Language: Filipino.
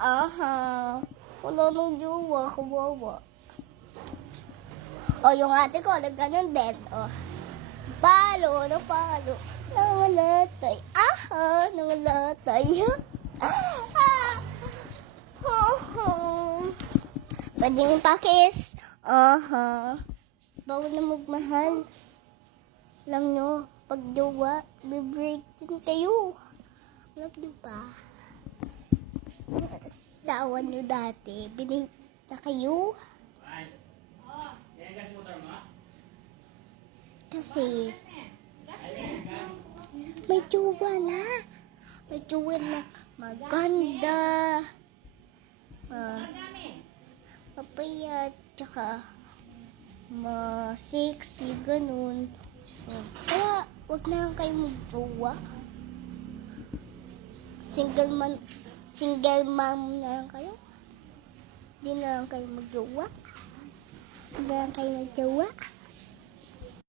Aha. Wala nang jowa, kawawa. O, yung ate ko, nagganon din. O, palo, na palo. Nangalatay. Aha, nangalatay. Pwedeng pakis. Aha. Bawal na magmahal. Alam nyo, pag jowa, bibreak din kayo. Alam nyo ba? Sawa nyo dati, binigyan na kayo. Kasi, may jowa na. May jowa na maganda. Mapayat, tsaka ma-sexy, ganun. Kaya, wag na lang kayo mag-jowa. Single mom na lang kayo. Di na lang kayo mag-jowa. Di na lang kayo mag-jowa.